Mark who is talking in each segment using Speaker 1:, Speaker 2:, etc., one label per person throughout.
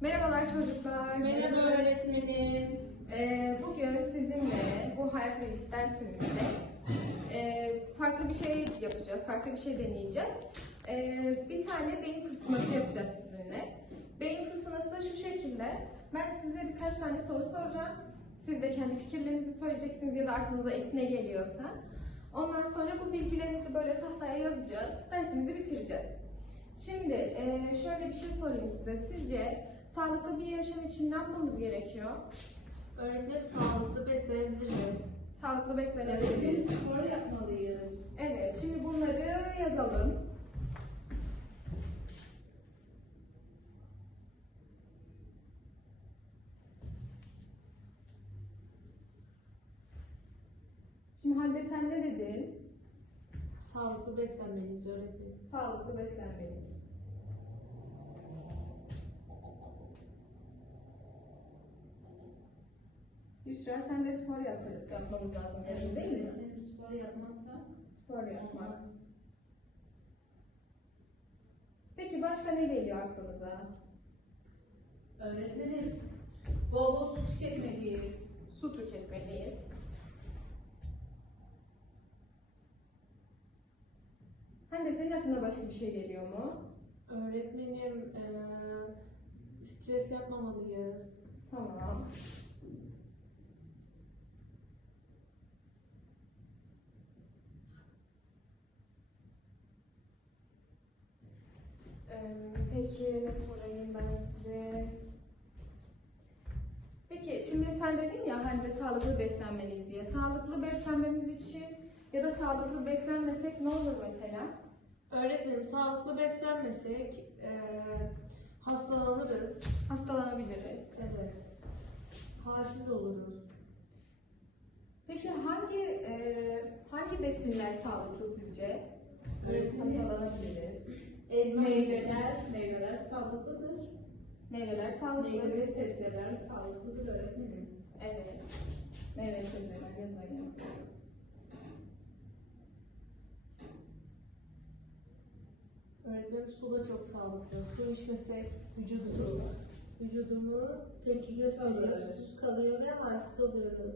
Speaker 1: Merhabalar çocuklar.
Speaker 2: Merhaba öğretmenim.
Speaker 1: Bugün sizinle bu hayat bilgisi dersimizde farklı bir şey yapacağız, farklı bir şey deneyeceğiz. Bir tane beyin fırtınası yapacağız sizinle. Beyin fırtınası da şu şekilde. Ben size birkaç tane soru soracağım. Siz de kendi fikirlerinizi söyleyeceksiniz ya da aklınıza ilk ne geliyorsa. Ondan sonra bu bilgilerinizi böyle tahtaya yazacağız. Dersimizi bitireceğiz. Şimdi şöyle bir şey sorayım size. Sizce sağlıklı bir yaşam için ne yapmamız gerekiyor?
Speaker 2: Öğretmenim sağlıklı beslenebilir miyiz?
Speaker 1: Sağlıklı beslenebiliriz.
Speaker 2: Spor yapmalıyız.
Speaker 1: Evet, şimdi bunları yazalım. Şimdi Hande sen ne dedin?
Speaker 2: Sağlıklı beslenmeliyiz öğretmenim.
Speaker 1: Sağlıklı beslenmeliyiz. Yusra sen de spor yapmamız lazım dedin değil mi?
Speaker 2: Öğretmenim spor yapmazsa
Speaker 1: Spor yapmak. Peki başka ne geliyor aklınıza?
Speaker 2: Öğretmenim bol bol su tüketmeliyiz.
Speaker 1: Su tüketmeliyiz. Hande senin aklına başka bir şey geliyor mu?
Speaker 2: Öğretmenim stres yapmamalıyız.
Speaker 1: Tamam. Peki ne sorayım ben size? Peki şimdi sen dedin ya hani de sağlıklı beslenmeliyiz diye. Sağlıklı beslenmemiz için ya da sağlıklı beslenmesek ne olur mesela?
Speaker 2: Öğretmenim sağlıklı beslenmesek hastalanırız.
Speaker 1: Hastalanabiliriz.
Speaker 2: Evet. Halsiz oluruz.
Speaker 1: Peki hangi besinler sağlıklı sizce?
Speaker 2: Öğretmenim.
Speaker 1: Hastalanabiliriz.
Speaker 2: Meyveler sağlıklıdır.
Speaker 1: Meyveler sağlıklı.
Speaker 2: Meyve ve sebzeler sağlıklıdır öğretmenim.
Speaker 1: Evet. Meyve sebzeler yazayım.
Speaker 2: Öğretmenim su da çok sağlıklı. Su içmesek vücudumuz tepkili kalıyor, susuz kalıyor ve halsiz oluyoruz.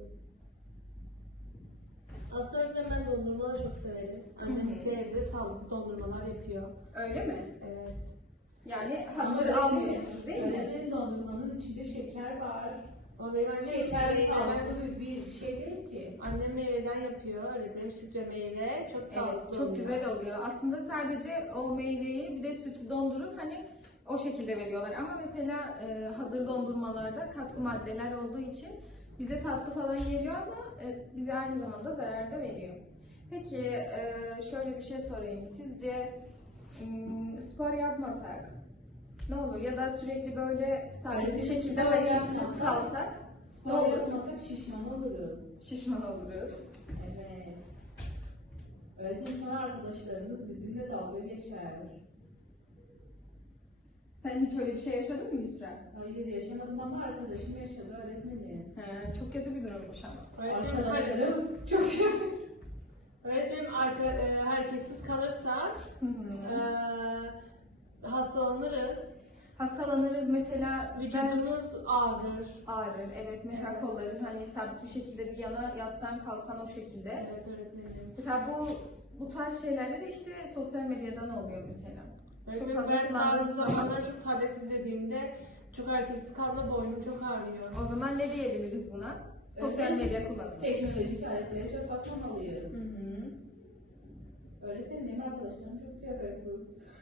Speaker 2: Aslında öğretmenim ben dondurma da çok severim. Annem bize evde sağlıklı dondurmalar yapıyor.
Speaker 1: Öyle mi?
Speaker 2: Evet.
Speaker 1: Yani hazır almıyorsunuz değil mi?
Speaker 3: Öğretmenin dondurmanın içinde şeker var.
Speaker 2: Ama benim annem
Speaker 3: Şeker
Speaker 2: meyveden,
Speaker 3: sağlıklı bir şey değil ki.
Speaker 2: annem meyveden yapıyor. Öğretmenim süt ve meyve çok sağlıklı
Speaker 1: Evet, çok güzel oluyor. Aslında sadece o meyveyi bir de sütü dondurup hani o şekilde veriyorlar. Ama mesela hazır dondurmalarda katkı maddeler olduğu için bize tatlı falan geliyor ama bize aynı zamanda zarar da veriyor. Peki şöyle bir şey sorayım. Sizce spor yapmasak ne olur? Ya da sürekli böyle sabit bir şekilde
Speaker 3: spor
Speaker 1: hareketsiz
Speaker 3: yapmasak-
Speaker 1: kalsak ne
Speaker 3: Spor
Speaker 1: olur?
Speaker 3: yapmasak şişman oluruz.
Speaker 1: Şişman oluruz.
Speaker 3: Evet. Öğretmenim sonra arkadaşlarımız bizimle dalga geçer.
Speaker 1: Sen hiç öyle bir şey yaşadın mı Yusra?
Speaker 3: Hayır yaşamadım ama arkadaşım yaşadı öğretmenim.
Speaker 1: He, çok kötü bir durummuş ama.
Speaker 3: Arkadaşlarım çok şey.
Speaker 2: Öğretmenim hareketsiz kalırsak
Speaker 1: Hı hı.
Speaker 2: hastalanırız.
Speaker 1: Hastalanırız mesela
Speaker 2: Vücudumuz ağrır.
Speaker 1: ağrır. Evet mesela kolların hani sabit bir şekilde bir yana yatsan kalsan o şekilde.
Speaker 2: Evet öğretmenim.
Speaker 1: Mesela bu tarz şeylerde de işte sosyal medyadan oluyor mesela.
Speaker 2: Öğretmenim
Speaker 1: fazla
Speaker 2: ben bazı
Speaker 1: kullandığınız
Speaker 2: zamanlar çok tablet izlediğimde çok hareketsiz kaldığımda boynum çok ağrıyor.
Speaker 1: O zaman ne diyebiliriz buna? Sosyal
Speaker 3: Evet.
Speaker 1: medya kullanımı.
Speaker 3: Teknolojik aletlere çok bakmamalıyız.
Speaker 1: Hı hı.
Speaker 3: Öğretmenim benim arkadaşlarım çok şey yapıyor.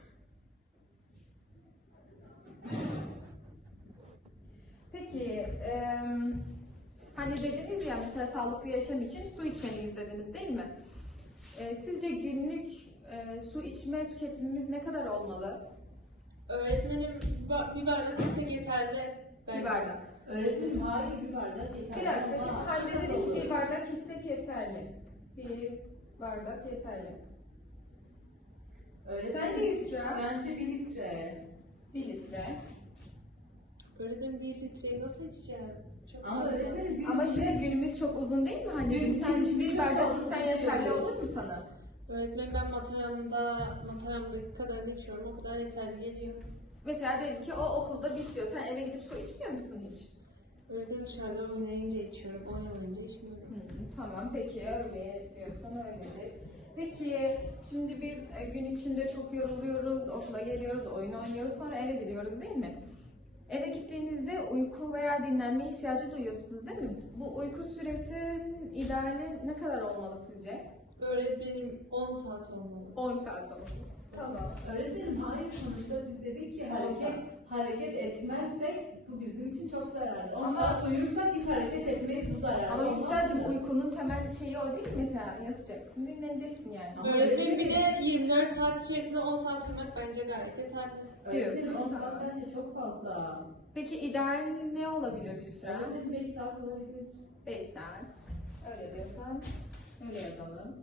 Speaker 1: Peki hani dediniz ya mesela sağlıklı yaşam için su içmeliyiz dediniz değil mi? Sizce günlük su içme tüketimimiz ne kadar olmalı?
Speaker 2: Öğretmenim bir bardak içsek yeterli.
Speaker 1: Bir bardak.
Speaker 3: Öğretmenim hayır bir bardak yeter.
Speaker 1: Bir dakika, şimdi
Speaker 3: Aa,
Speaker 1: Hande
Speaker 3: çok
Speaker 1: dedi ki
Speaker 3: olur.
Speaker 1: bir bardak içsek yeterli. Bir bardak yeterli.
Speaker 3: Öğretmenim,
Speaker 1: Sen de Yusra?
Speaker 3: Bence 1 litre.
Speaker 1: 1 litre.
Speaker 2: Öğretmenim 1 litreyi nasıl içeceğiz? Çok
Speaker 3: Ama
Speaker 2: fazla.
Speaker 3: öğretmenim gün
Speaker 1: Ama
Speaker 3: içinde-
Speaker 1: şimdi günümüz çok uzun değil mi anneciğim?
Speaker 3: Gün-
Speaker 1: Sen
Speaker 3: gün-
Speaker 1: bir bardak
Speaker 3: gün-
Speaker 1: içsen yeterli olur mu sana?
Speaker 2: Öğretmenim ben mataramdaki kadarını içiyorum. O kadar yeterli geliyor.
Speaker 1: Mesela diyelim ki o okulda bitiyor. Sen eve gidip su içmiyor musun hiç?
Speaker 2: Öğretmenim dışarıda oynayınca içiyorum, oynamayınca içmiyorum.
Speaker 1: Tamam, peki öyle diyorsan öyledir. Peki şimdi biz gün içinde çok yoruluyoruz, okula geliyoruz, oyun oynuyoruz, sonra eve gidiyoruz değil mi? Eve gittiğinizde uyku veya dinlenme ihtiyacı duyuyorsunuz değil mi? Bu uyku süresinin ideali ne kadar olmalı sizce?
Speaker 2: Öğretmenim 10 saat olmalı.
Speaker 1: 10 saat olmalı. Tamam.
Speaker 3: Öğretmenim hayır, sonuçta biz dedik ki hareket etmezsek bu bizim için çok zararlı. 10
Speaker 1: Ama-
Speaker 3: saat uyursak hiç hareket etmeyiz, bu zararlı.
Speaker 1: Ama
Speaker 3: Olmaz
Speaker 1: Yusra'cığım
Speaker 3: mı?
Speaker 1: uykunun temel şeyi o değil mi? Mesela yatacaksın, dinleneceksin yani.
Speaker 3: Ama
Speaker 2: Öğretmenim bir de 24 saat içerisinde 10 saat uyumak bence gayet yeterli.
Speaker 1: Diyorsun,
Speaker 3: Öğretmenim 10
Speaker 1: tamam.
Speaker 3: saat bence çok fazla.
Speaker 1: Peki ideal ne olabilir Yusra?
Speaker 3: Öğretmenim 5 saat olabilir.
Speaker 1: 5 saat. Öyle diyorsan öyle yazalım.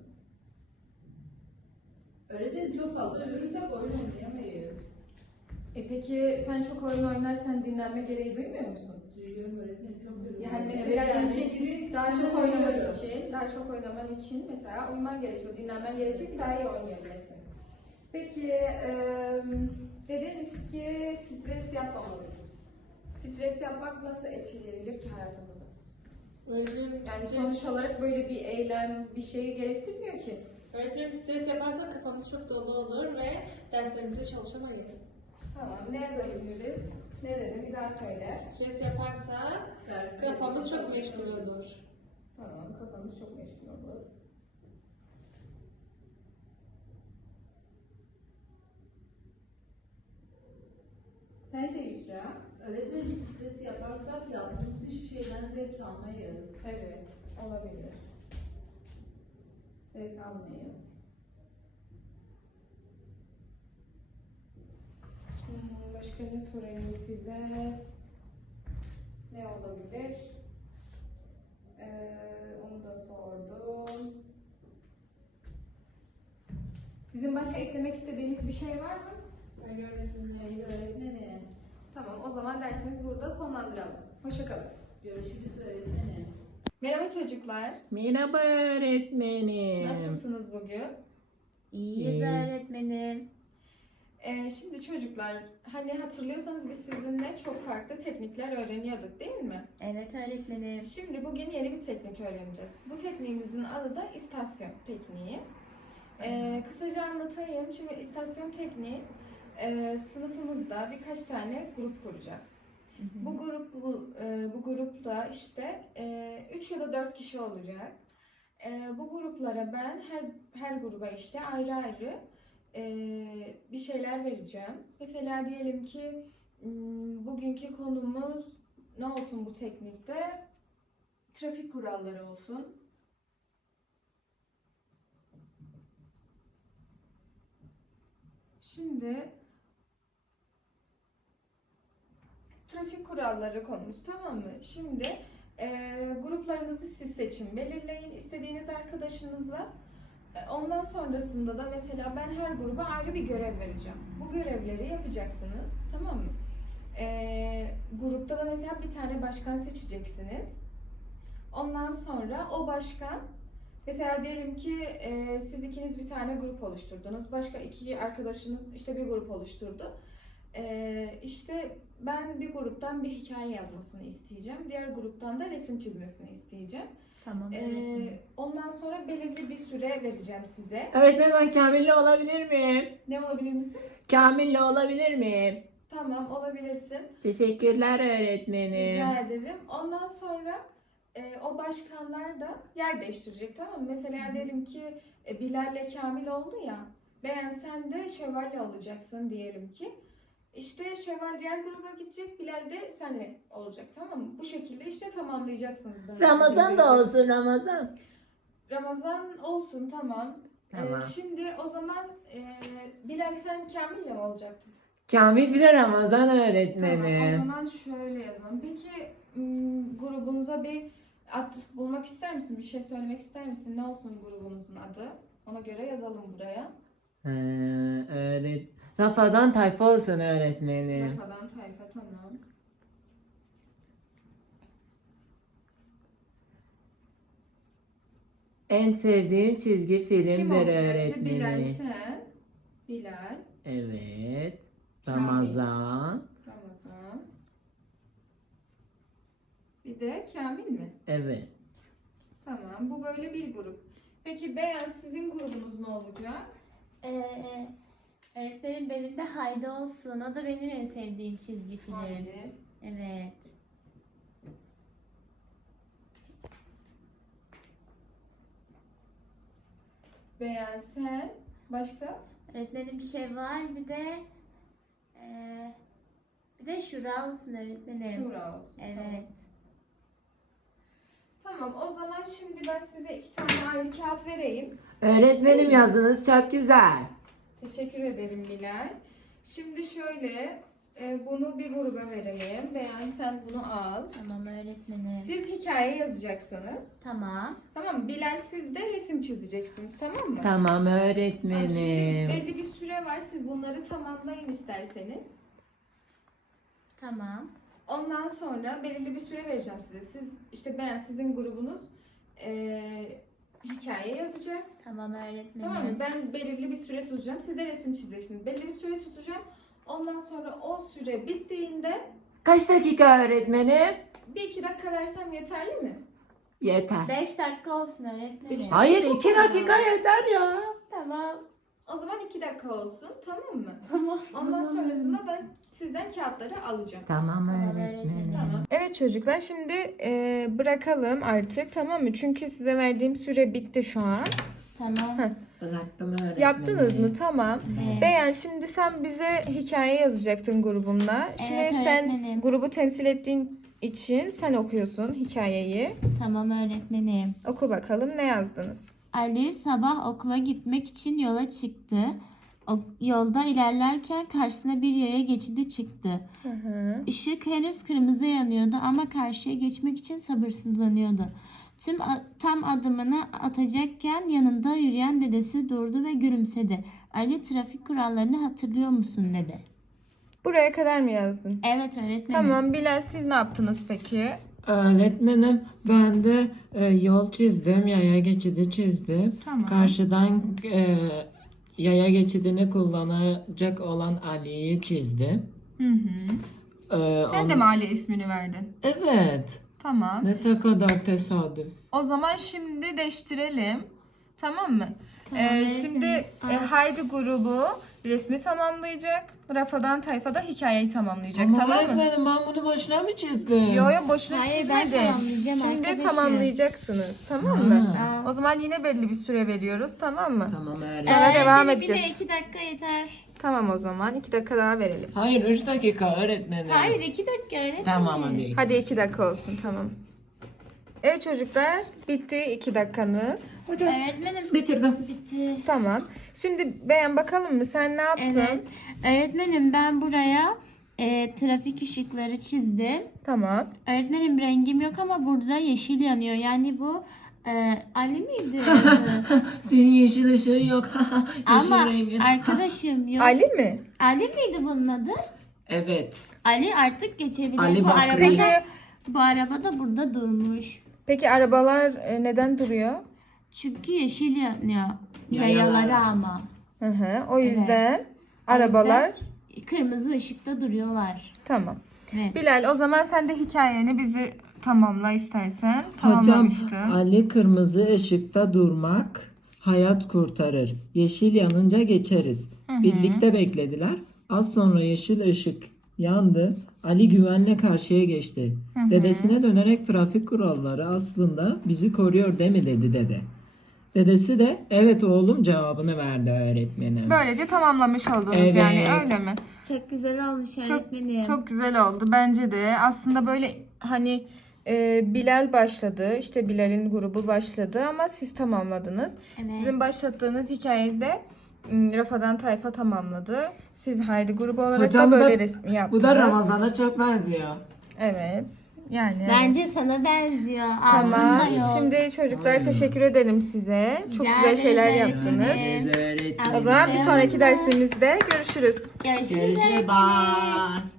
Speaker 3: Öğretmenim çok fazla uyursak oyun oynayamayız.
Speaker 1: Peki sen çok oyun oynarsan dinlenme gereği duymuyor musun?
Speaker 3: Duyuyorum öğretmenim, çok uyuyorum.
Speaker 1: Yani
Speaker 3: Eve
Speaker 1: mesela
Speaker 3: geldiğim
Speaker 1: diyelim ki
Speaker 3: gibi
Speaker 1: daha çok
Speaker 3: uyuyorum.
Speaker 1: oynaman için mesela uyuman gerekiyor, dinlenmen gerekiyor ki daha iyi oynayabilesin. Peki dediniz ki stres yapmamalıyız. Stres yapmak nasıl etkileyebilir ki hayatımızı?
Speaker 2: Öğretmenim,
Speaker 1: Yani sonuç olarak böyle bir eylem bir şeyi gerektirmiyor ki.
Speaker 2: öğretmenim stres yaparsak kafamız çok dolu olur ve derslerimize çalışamayız.
Speaker 1: Tamam, ne yazabiliriz? Ne dedim? Bir daha söyle.
Speaker 2: Stres yaparsak kafamız çok meşgul olur.
Speaker 1: Tamam, kafamız çok meşgul olur. Sen de Yusra.
Speaker 3: Öğretmenim biz stres yaparsak yaptığımız hiçbir şeyden zevk almayız.
Speaker 1: Evet, olabilir. Zevk almayız. Başka ne sorayım size? Ne olabilir? Onu da sordum. Sizin başka eklemek istediğiniz bir şey var mı?
Speaker 2: Hayır öğretmenim.
Speaker 3: Hayır öğretmenim.
Speaker 1: Tamam, o zaman dersimizi burada sonlandıralım. Hoşça kalın.
Speaker 3: Görüşürüz öğretmenim.
Speaker 1: Merhaba çocuklar.
Speaker 4: Merhaba öğretmenim.
Speaker 1: Nasılsınız bugün?
Speaker 4: İyiyiz
Speaker 5: öğretmenim.
Speaker 1: Şimdi çocuklar, hani hatırlıyorsanız biz sizinle çok farklı teknikler öğreniyorduk değil mi?
Speaker 5: Evet öğretmenim.
Speaker 1: Şimdi bugün yeni bir teknik öğreneceğiz. Bu tekniğimizin adı da istasyon tekniği. Kısaca anlatayım. Şimdi istasyon tekniği sınıfımızda birkaç tane grup kuracağız. Bu grupta işte 3 ya da 4 kişi olacak. Bu gruplara ben her gruba işte ayrı ayrı bir şeyler vereceğim. Mesela diyelim ki bugünkü konumuz ne olsun bu teknikte? Trafik kuralları olsun. Şimdi trafik kuralları konumuz, tamam mı? Şimdi gruplarınızı siz seçin, belirleyin istediğiniz arkadaşınızla. Ondan sonrasında da mesela ben her gruba ayrı bir görev vereceğim. Bu görevleri yapacaksınız, tamam mı? Grupta da mesela bir tane başkan seçeceksiniz. Ondan sonra o başkan, mesela diyelim ki siz ikiniz bir tane grup oluşturdunuz. Başka iki arkadaşınız işte bir grup oluşturdu. İşte ben bir gruptan bir hikaye yazmasını isteyeceğim. Diğer gruptan da resim çizmesini isteyeceğim.
Speaker 5: Tamam öğretmenim.
Speaker 1: Ondan sonra belirli bir süre vereceğim size.
Speaker 4: Öğretmenim ben Kamil'le olabilir miyim?
Speaker 1: Ne olabilir misin?
Speaker 4: Kamil'le olabilir miyim?
Speaker 1: Tamam, olabilirsin.
Speaker 4: Teşekkürler öğretmenim.
Speaker 1: Rica ederim. Ondan sonra o başkanlar da yer değiştirecek, tamam mı? Mesela diyelim ki Bilal'le Kamil oldu ya. Beğen sen de Şevval'le olacaksın diyelim ki. İşte Şevval diğer gruba gidecek, Bilal de senle olacak, tamam mı? Bu şekilde işte tamamlayacaksınız.
Speaker 4: Ramazan da olsun Ramazan.
Speaker 1: Ramazan olsun, tamam.
Speaker 4: Tamam.
Speaker 1: Şimdi o zaman Bilal sen Kamil'le mi olacaktın?
Speaker 4: Kamil bir de Ramazan
Speaker 1: Tamam, o
Speaker 4: öğretmenim.
Speaker 1: zaman şöyle yazalım. Peki grubunuza bir ad bulmak ister misin? Bir şey söylemek ister misin? Ne olsun grubunuzun adı? Ona göre yazalım buraya.
Speaker 4: Rafadan tayfa olsun öğretmenim.
Speaker 1: Rafadan tayfa, tamam.
Speaker 4: En sevdiğim çizgi
Speaker 1: Kim
Speaker 4: filmdir
Speaker 1: olacaktı?
Speaker 4: öğretmenim.
Speaker 1: Bilal sen. Bilal.
Speaker 4: Evet. Ramazan.
Speaker 1: Ramazan. Bir de Kamil mi?
Speaker 4: Evet.
Speaker 1: Tamam. Bu böyle bir grup. Peki Beyaz sizin grubunuz ne olacak?
Speaker 5: Öğretmenim benim de Haydi olsun. O da benim en sevdiğim çizgi film.
Speaker 1: Haydi.
Speaker 5: Evet.
Speaker 1: Beyaz sen. Başka?
Speaker 5: Öğretmenim Şevval bir de Şura olsun öğretmenim.
Speaker 1: Şura olsun.
Speaker 5: Evet.
Speaker 1: Tamam. O zaman şimdi ben size 2 tane ayrı kağıt vereyim.
Speaker 4: Öğretmenim yazınız çok güzel.
Speaker 1: Teşekkür ederim Bilal. Şimdi şöyle bunu bir gruba verelim. Beyan sen bunu al.
Speaker 5: Tamam öğretmenim.
Speaker 1: Siz hikaye yazacaksınız.
Speaker 5: Tamam.
Speaker 1: Tamam mı? Bilal siz de resim çizeceksiniz, tamam mı?
Speaker 4: Tamam
Speaker 1: Tamam, şimdi
Speaker 4: öğretmenim.
Speaker 1: belli bir süre var. Siz bunları tamamlayın isterseniz.
Speaker 5: Tamam.
Speaker 1: Ondan sonra belirli bir süre vereceğim size. Siz işte sizin grubunuz hikaye yazacak.
Speaker 5: Tamam öğretmenim.
Speaker 1: Tamam mı? Ben belirli bir süre tutacağım. Siz de resim çizeceksiniz. Belli bir süre tutacağım. Ondan sonra o süre bittiğinde
Speaker 4: Kaç dakika öğretmenim?
Speaker 1: 1-2 dakika versem yeterli mi?
Speaker 4: Yeter.
Speaker 5: 5 dakika olsun öğretmenim.
Speaker 1: Beş-
Speaker 4: Hayır
Speaker 1: Çok
Speaker 4: 2
Speaker 1: fazla.
Speaker 4: dakika yeter ya.
Speaker 5: Tamam.
Speaker 1: O zaman 2 dakika olsun. Tamam mı?
Speaker 5: Tamam.
Speaker 1: Ondan sonrasında ben sizden kağıtları alacağım.
Speaker 4: Tamam
Speaker 5: Tamam,
Speaker 4: öğretmenim.
Speaker 1: Tamam. Evet çocuklar şimdi bırakalım artık, tamam mı? Çünkü size verdiğim süre bitti şu an.
Speaker 5: Tamam.
Speaker 4: Bıraktım öğretmenim.
Speaker 1: Yaptınız mı? Tamam.
Speaker 5: Evet.
Speaker 1: Beyan şimdi sen bize hikaye yazacaktın grubumla. Şimdi
Speaker 5: Evet,
Speaker 1: sen
Speaker 5: öğretmenim.
Speaker 1: grubu temsil ettiğin için sen okuyorsun hikayeyi.
Speaker 5: Tamam öğretmenim.
Speaker 1: Oku bakalım ne yazdınız?
Speaker 5: Ali sabah okula gitmek için yola çıktı. Yolda ilerlerken karşısına bir yaya geçidi çıktı.
Speaker 1: Hı hı.
Speaker 5: Işık henüz kırmızı yanıyordu ama karşıya geçmek için sabırsızlanıyordu. Tam adımını atacakken yanında yürüyen dedesi durdu ve gülümsedi. Ali trafik kurallarını hatırlıyor musun dedi.
Speaker 1: Buraya kadar mı yazdın?
Speaker 5: Evet öğretmenim.
Speaker 1: Tamam Bilal siz ne yaptınız peki?
Speaker 4: Öğretmenim ben de yol çizdim, yaya geçidi çizdim.
Speaker 1: Tamam.
Speaker 4: Karşıdan yaya geçidini kullanacak olan Ali'yi çizdim.
Speaker 1: Hı hı. Sen de mi Ali ismini verdin?
Speaker 4: Evet.
Speaker 1: Tamam.
Speaker 4: Ne kadar tesadüf.
Speaker 1: O zaman şimdi değiştirelim. Tamam mı?
Speaker 5: Tamam,
Speaker 1: Şimdi
Speaker 5: öğretmenim.
Speaker 1: Haydi grubu resmi tamamlayacak. Rafadan Tayfa da hikayeyi tamamlayacak.
Speaker 4: Ama
Speaker 1: tamam mı?
Speaker 4: öğretmenim ben bunu boşuna mı çizdim?
Speaker 1: Yo yo boşuna
Speaker 5: Hayır, ben
Speaker 1: çizmedim.
Speaker 5: tamamlayacağım
Speaker 1: Şimdi
Speaker 5: arkadaşım.
Speaker 1: tamamlayacaksınız. Tamam mı?
Speaker 4: Ha.
Speaker 1: O zaman yine belli bir süre veriyoruz. Tamam mı?
Speaker 4: Tamam
Speaker 1: Sonra
Speaker 4: öğretmenim.
Speaker 1: devam
Speaker 5: Bir de
Speaker 1: edeceğiz.
Speaker 5: 2 dakika yeter.
Speaker 1: Tamam o zaman 2 dakika daha verelim.
Speaker 4: Hayır 3 dakika öğretmenim.
Speaker 5: Hayır 2 dakika öğretmenim.
Speaker 4: Tamam hadi.
Speaker 1: Hadi 2 dakika olsun tamam. Evet çocuklar bitti 2 dakikanız.
Speaker 5: Öğretmenim
Speaker 4: Bitirdim.
Speaker 5: bitti.
Speaker 1: Tamam. Şimdi beğen bakalım mı sen ne yaptın?
Speaker 5: Evet. Öğretmenim ben buraya trafik ışıkları çizdim.
Speaker 1: Tamam.
Speaker 5: Öğretmenim rengim yok ama burada yeşil yanıyor. Yani bu Ali miydi?
Speaker 4: Senin yeşil ışığın yok. Yeşil
Speaker 5: ama
Speaker 4: rengin.
Speaker 5: arkadaşım yok.
Speaker 1: Ali mi?
Speaker 5: Ali miydi bunun adı?
Speaker 4: Evet.
Speaker 5: Ali artık geçebilir.
Speaker 4: Ali
Speaker 5: bu
Speaker 4: Bakri.
Speaker 5: araba
Speaker 1: Peki,
Speaker 5: bu araba da burada durmuş.
Speaker 1: peki arabalar neden duruyor?
Speaker 5: Çünkü yeşil yanıyor.
Speaker 4: Yayalar.
Speaker 5: Yayaları ama.
Speaker 1: Hı hı. O yüzden
Speaker 5: Evet.
Speaker 1: arabalar
Speaker 5: Kırmızı ışıkta duruyorlar.
Speaker 1: tamam.
Speaker 5: Evet.
Speaker 1: Bilal o zaman sen de hikayeni bizi tamamla istersen.
Speaker 4: Hocam
Speaker 1: Tamamlamıştın.
Speaker 4: Ali kırmızı ışıkta durmak hayat kurtarır. Yeşil yanınca geçeriz. Birlikte beklediler. Az sonra yeşil ışık yandı. Ali güvenle karşıya geçti. Dedesine dönerek trafik kuralları aslında bizi koruyor değil mi dedi dede. Dedesi de evet oğlum cevabını verdi öğretmenim.
Speaker 1: Böylece tamamlamış oldunuz
Speaker 4: Evet.
Speaker 1: yani öyle mi?
Speaker 5: Çok güzel olmuş
Speaker 1: Çok,
Speaker 5: öğretmenim.
Speaker 1: çok güzel oldu bence de. Aslında böyle hani Bilal başladı. İşte Bilal'in grubu başladı ama siz tamamladınız.
Speaker 5: Evet.
Speaker 1: Sizin başlattığınız hikayede Rafadan Tayfa tamamladı. Siz Haydi grubu olarak
Speaker 4: Hocam
Speaker 1: da
Speaker 4: bu da-
Speaker 1: böyle resmi yaptınız.
Speaker 4: Bu da Ramazan'a çok benziyor.
Speaker 1: Evet. Yani
Speaker 5: Bence sana benziyor.
Speaker 1: tamam.
Speaker 5: Ağzında yok.
Speaker 1: Şimdi çocuklar teşekkür ederim size. Çok
Speaker 5: Rica
Speaker 1: güzel şeyler
Speaker 5: ederim.
Speaker 1: yaptınız.
Speaker 5: Evet.
Speaker 4: Öğretmenim.
Speaker 1: O zaman bir sonraki dersimizde görüşürüz.
Speaker 5: Görüşürüz.
Speaker 4: Görüşürüz.
Speaker 5: öğretmenim.
Speaker 4: Bye.